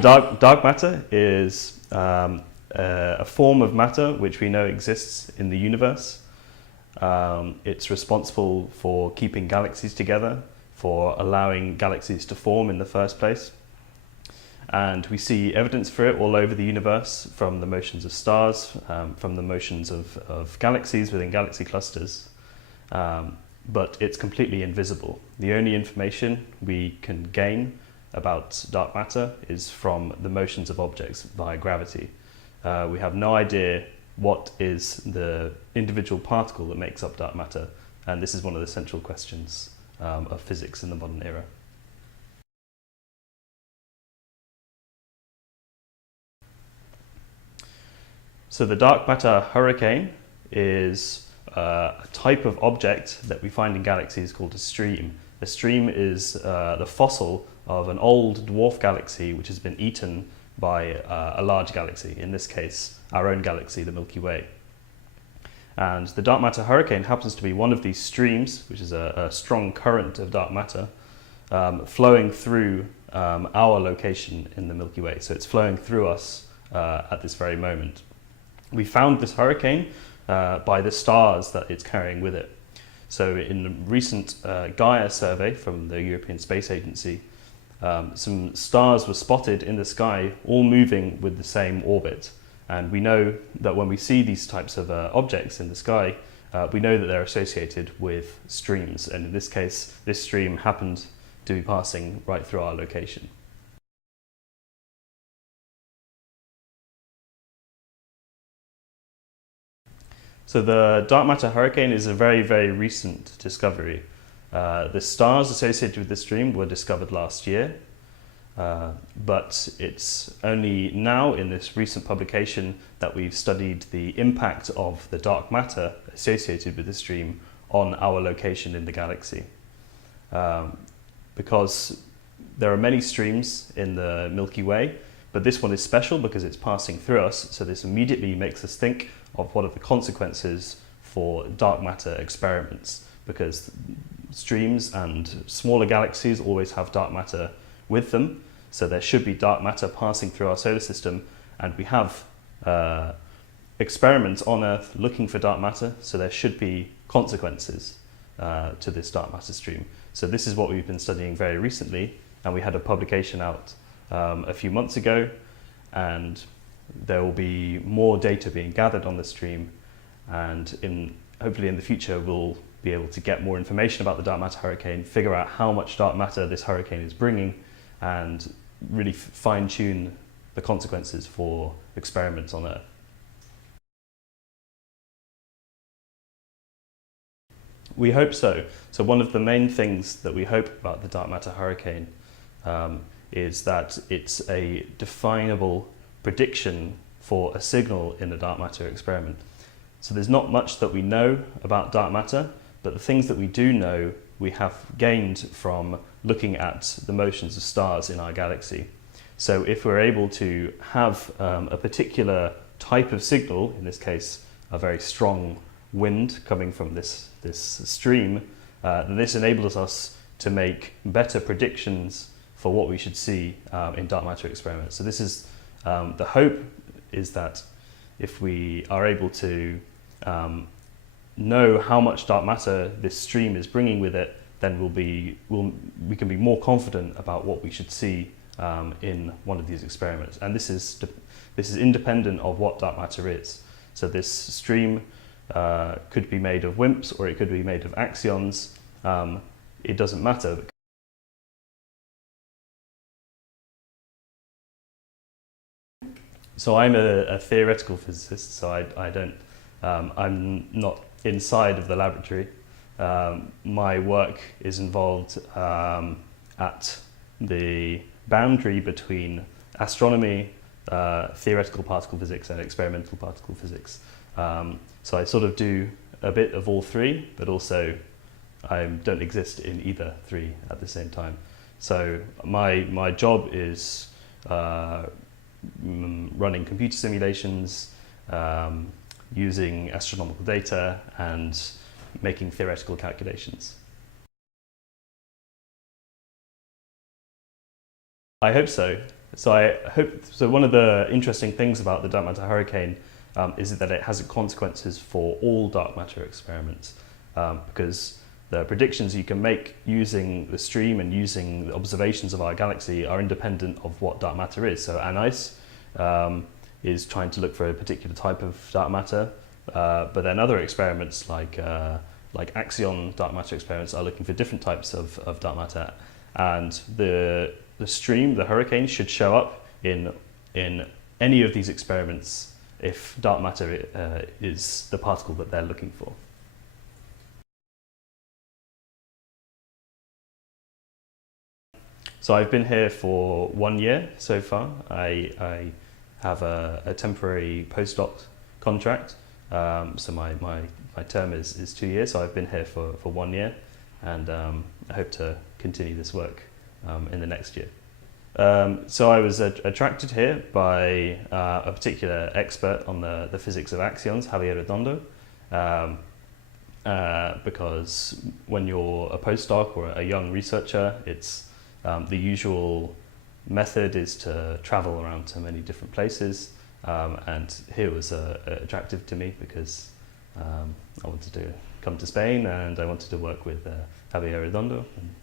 Dark matter is a form of matter which we know exists in the universe. It's responsible for keeping galaxies together, for allowing galaxies to form in the first place. And we see evidence for it all over the universe, from the motions of stars, from the motions of galaxies within galaxy clusters. But it's completely invisible. The only information we can gain about dark matter is from the motions of objects via gravity. We have no idea what is the individual particle that makes up dark matter, and this is one of the central questions of physics in the modern era. So the dark matter hurricane is a type of object that we find in galaxies called a stream. A stream is the fossil of an old dwarf galaxy which has been eaten by a large galaxy, in this case our own galaxy, the Milky Way. And the dark matter hurricane happens to be one of these streams, which is a strong current of dark matter flowing through our location in the Milky Way. So it's flowing through us at this very moment. We found this hurricane by the stars that it's carrying with it. So in the recent Gaia survey from the European Space Agency, some stars were spotted in the sky all moving with the same orbit. And we know that when we see these types of objects in the sky, we know that they're associated with streams. And in this case, this stream happened to be passing right through our location. So the dark matter hurricane is a very, very recent discovery. The stars associated with this stream were discovered last year, but it's only now in this recent publication that we've studied the impact of the dark matter associated with the stream on our location in the galaxy. Because there are many streams in the Milky Way, but this one is special because it's passing through us, so this immediately makes us think of what are the consequences for dark matter experiments, because streams and smaller galaxies always have dark matter with them, so there should be dark matter passing through our solar system, and we have experiments on Earth looking for dark matter, so there should be consequences to this dark matter stream. So this is what we've been studying very recently, and we had a publication out a few months ago, and there will be more data being gathered on the stream, and hopefully in the future we'll be able to get more information about the dark matter hurricane, figure out how much dark matter this hurricane is bringing, and really fine-tune the consequences for experiments on Earth. We hope so. So one of the main things that we hope about the dark matter hurricane is that it's a definable prediction for a signal in a dark matter experiment. So there's not much that we know about dark matter, but the things that we do know we have gained from looking at the motions of stars in our galaxy. So if we're able to have a particular type of signal, in this case a very strong wind coming from this stream, then this enables us to make better predictions for what we should see in dark matter experiments. So this is the hope is that if we are able to know how much dark matter this stream is bringing with it, then we can be more confident about what we should see in one of these experiments. And this is independent of what dark matter is. So this stream could be made of WIMPs or it could be made of axions. It doesn't matter. So I'm a theoretical physicist, so I'm not inside of the laboratory. My work is involved at the boundary between astronomy, theoretical particle physics, and experimental particle physics. So I sort of do a bit of all three, but also I don't exist in either three at the same time. So my job is running computer simulations, using astronomical data, and making theoretical calculations. I hope so. So one of the interesting things about the dark matter hurricane is that it has consequences for all dark matter experiments, because the predictions you can make using the stream and using the observations of our galaxy are independent of what dark matter is. So ANICE is trying to look for a particular type of dark matter, but then other experiments like axion dark matter experiments are looking for different types of dark matter, and the stream, the hurricane, should show up in any of these experiments if dark matter is the particle that they're looking for. So I've been here for 1 year so far. I have a temporary postdoc contract, so my term is 2 years, so I've been here for 1 year, and I hope to continue this work in the next year. So I was attracted here by a particular expert on the physics of axions, Javier Redondo, because when you're a postdoc or a young researcher, it's the usual method is to travel around to many different places, and here was attractive to me because I wanted to come to Spain and I wanted to work with Javier Redondo. And